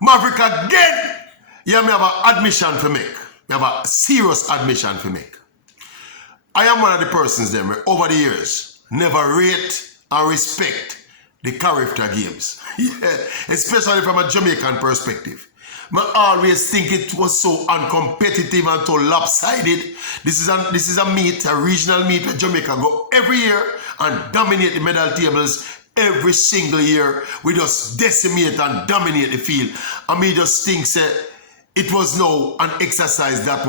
Maverick again. Yeah, me have an admission to make. Me have a serious admission to make. I am one of the persons them over the years never rate and respect the Carifta games. Yeah, especially from a Jamaican perspective. I always think it was so uncompetitive and so lopsided. This is a meet, a regional meet where Jamaica go every year and dominate the medal tables every single year. We just decimate and dominate the field. And me just think it was now an exercise that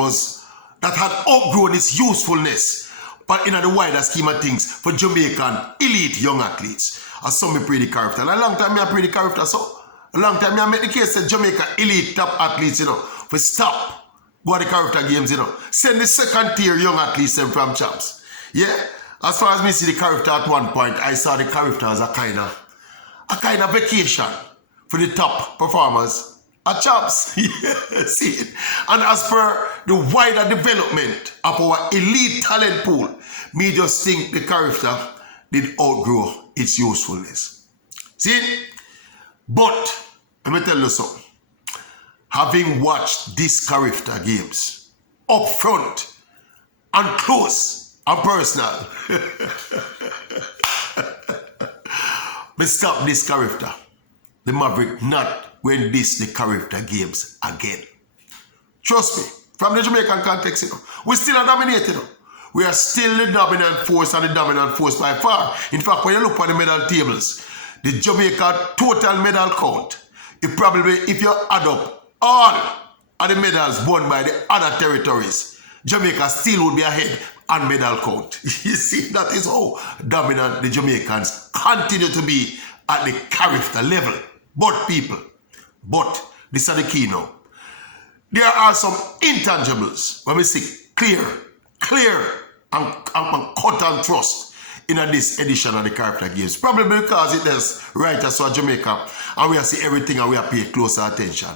had outgrown its usefulness, but in the wider scheme of things for Jamaican elite young athletes. As some me play the Carifta. And a long time me I play the Carifta, so a long time me I make the case that Jamaica elite top athletes, for stop go to the Carifta games, Send the second tier young athletes them from champs. Yeah? As far as me see the Carifta at one point, I saw the Carifta as a kind of vacation for the top performers. A champs. Yeah, see it. And as per the wider development of our elite talent pool, me just think the Carifta did outgrow its usefulness. See it? But let me tell you something. Having watched these Carifta games up front and close and personal, me stop this Carifta. The Maverick not when the Carifta games again. Trust me, from the Jamaican context, we still are dominating. We are still the dominant force and the dominant force by far. In fact, when you look at the medal tables, the Jamaica total medal count, if you add up all of the medals won by the other territories, Jamaica still would be ahead on medal count. You see, that is how dominant the Jamaicans continue to be at the Carifta level. But people, this is the key now. There are some intangibles when we see clear and cut and trust in this edition of the Carifta Games. Probably because it is right as for Jamaica and we see everything and we are paying closer attention.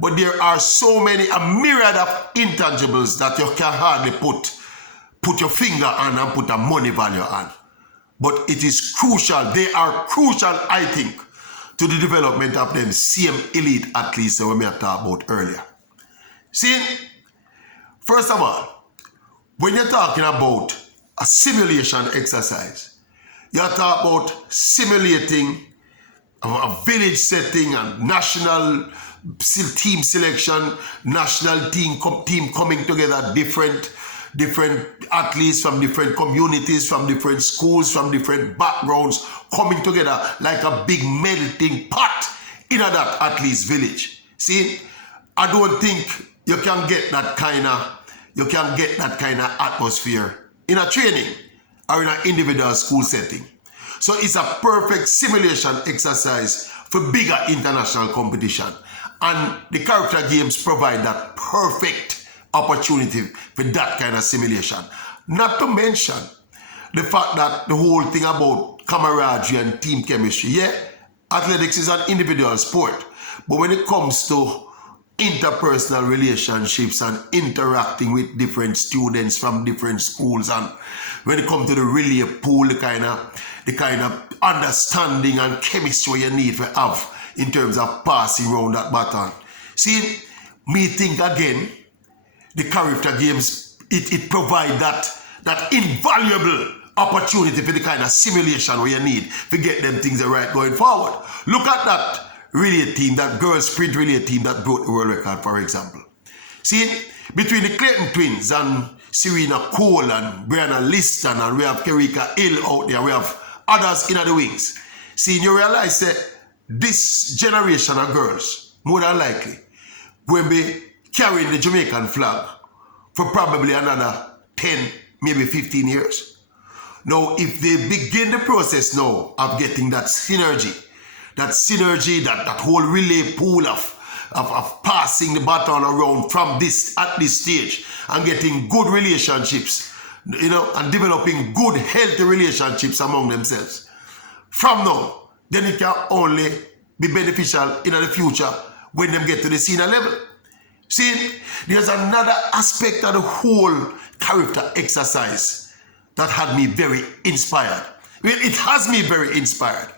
But there are so many, a myriad of intangibles that you can hardly put your finger on and put a money value on. But it is crucial, they are crucial, I think, to the development of them same elite athletes that we may have talked about earlier. See, first of all, when you're talking about a simulation exercise, you're talking about simulating a village setting and national team selection, national team coming together, different athletes from different communities, from different schools, from different backgrounds, coming together like a big melting pot in that athlete's village. See, I don't think you can get that kind of atmosphere in a training or in an individual school setting. So it's a perfect simulation exercise for bigger international competition. And the Carifta Games provide that perfect opportunity for that kind of simulation. Not to mention the fact that the whole thing about camaraderie and team chemistry, yeah, athletics is an individual sport. But when it comes to interpersonal relationships and interacting with different students from different schools, and when it comes to the relay pool, the kind of understanding and chemistry you need to have in terms of passing around that baton. See, me think again, the Carifta Games, it provides that invaluable opportunity for the kind of simulation where you need to get them things right going forward. Look at that relay team, that girls sprint relay team that broke the world record, for example. See, between the Clayton twins and Serena Cole and Brianna Liston, and we have Kerika Hill out there, we have others in the wings. See, you realize that this generation of girls, more than likely, will be carrying the Jamaican flag for probably another 10, maybe 15 years. Now, if they begin the process now of getting that synergy, that whole relay pool of passing the baton around from at this stage and getting good relationships, and developing good, healthy relationships among themselves. From now, then it can only be beneficial in the future when they get to the senior level. See, there's another aspect of the whole Carifta exercise that had me very inspired. Well, it has me very inspired.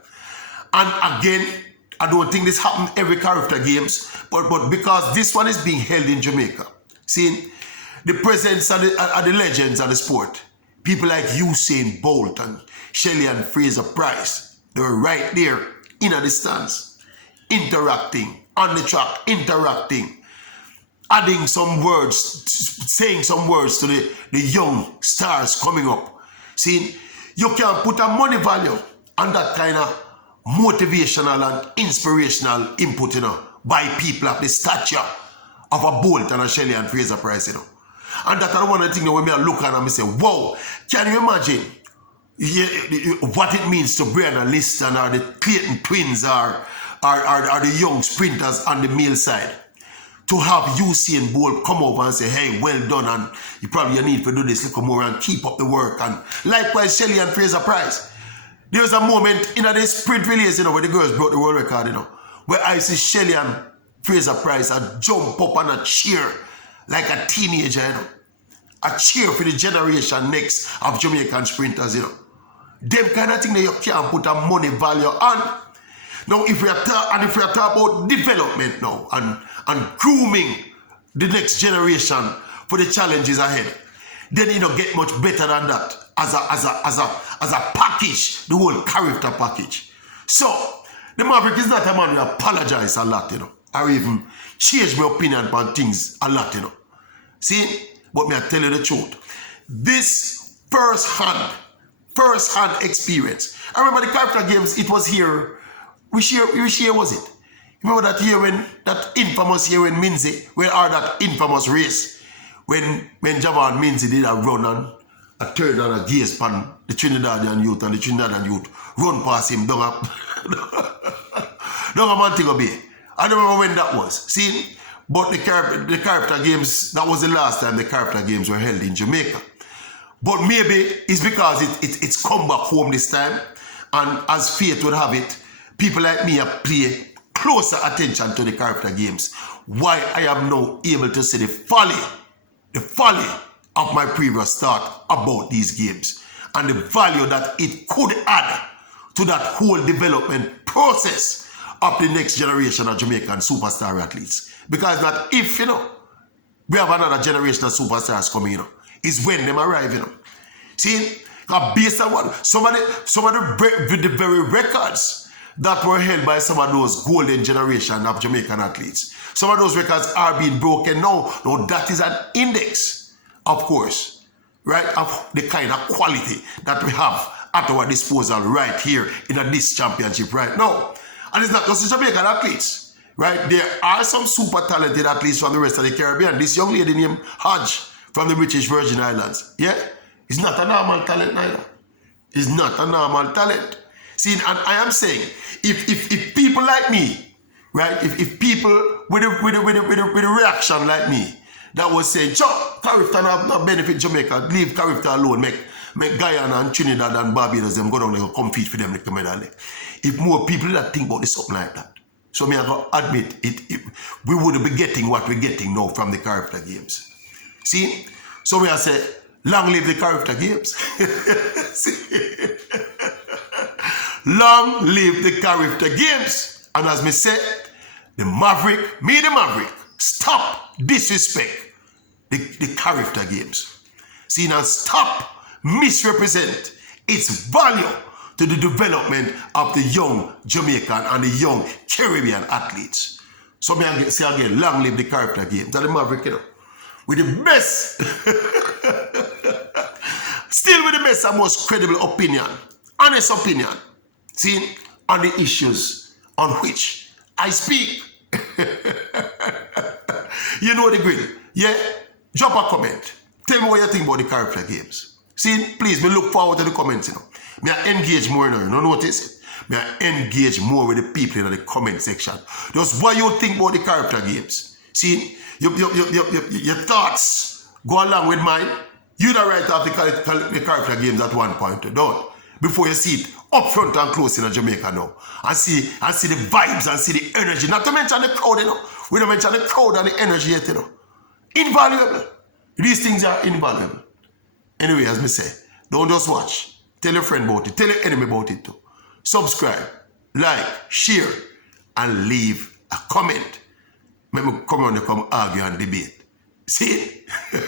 And again, I don't think this happens every Carifta games, but because this one is being held in Jamaica, see, the presence of the legends of the sport, people like Usain Bolt and Shelley and Fraser Price, they were right there in a distance, interacting, on the track, interacting, adding some words, saying some words to the young stars coming up. See, you can put a money value on that kind of motivational and inspirational input, by people of the stature of a Bolt and a Shelley and Fraser Price, And that I want to think when I look at them and say, wow, can you imagine what it means to Brianna Liston or the Clayton twins or the young sprinters on the male side? To have Usain Bolt come over and say, hey, well done, and you probably need to do this little more and keep up the work. And likewise, Shelley and Fraser Price. There was a moment in the sprint relays, where the girls broke the world record, where I see Shelley and Fraser Price jump up and a cheer like a teenager, A cheer for the generation next of Jamaican sprinters, Them kind of thing that you can't put a money value on. Now, if we are talking about development now and grooming the next generation for the challenges ahead, then get much better than that as a package, the whole Carifta package. So the Maverick is not a man who apologize a lot, or even change my opinion on things a lot, See, but me I tell you the truth. This first-hand experience. I remember the Carifta games, it was here. Which year was it? Remember that year that infamous year when Minzy, that infamous race, when Javan Minzy did a run and a turn and a gaze pan the Trinidadian youth, and the Trinidadian youth run past him down a Montego Bay. I don't remember when that was. See? But the Carifta games, that was the last time the Carifta games were held in Jamaica. But maybe it's because it's come back home this time, and as fate would have it, people like me pay closer attention to the Carifta games. Why I am now able to see the folly of my previous thought about these games and the value that it could add to that whole development process of the next generation of Jamaican superstar athletes. Because that if, we have another generation of superstars coming, is when them arrive, See, based on what some of the very records that were held by some of those golden generation of Jamaican athletes. Some of those records are being broken now. Now that is an index, of course, right, of the kind of quality that we have at our disposal right here in this championship right now. And it's not just the Jamaican athletes, right? There are some super talented athletes from the rest of the Caribbean. This young lady named Hodge from the British Virgin Islands, it's not a normal talent neither. It's not a normal talent. See, and I am saying, if people like me, right, if people with a reaction like me, that was saying, Carifta not benefit Jamaica, leave Carifta alone, make Guyana and Trinidad and Barbados them go down there, compete for them like the medal. If more people that think about this something like that, so me I go admit we would be getting what we're getting now from the Carifta games. See, so we I say, long live the Carifta games. See? Long live the Carifta games. And as me say, the Maverick, stop disrespect the Carifta games. See, now stop misrepresent its value to the development of the young Jamaican and the young Caribbean athletes. So me say again, long live the Carifta games. And the Maverick, with the best, still with the best and most credible opinion, honest opinion, see, on the issues on which I speak. You know the grill. Yeah? Drop a comment. Tell me what you think about the Carifta games. See, please, me look forward to the comments, Me I engage more now, you know, notice? Me I engage more with the people in the comment section. Just what you think about the Carifta games. See, your thoughts go along with mine. You don't write off the Carifta games at one point, don't? Before you see it up front and close in Jamaica now. And see the vibes and see the energy. Not to mention the crowd, We don't mention the crowd and the energy yet, Invaluable. These things are invaluable. Anyway, as me say, don't just watch. Tell your friend about it. Tell your enemy about it too. Subscribe, like, share, and leave a comment. Let me come on and come argue and debate. See it?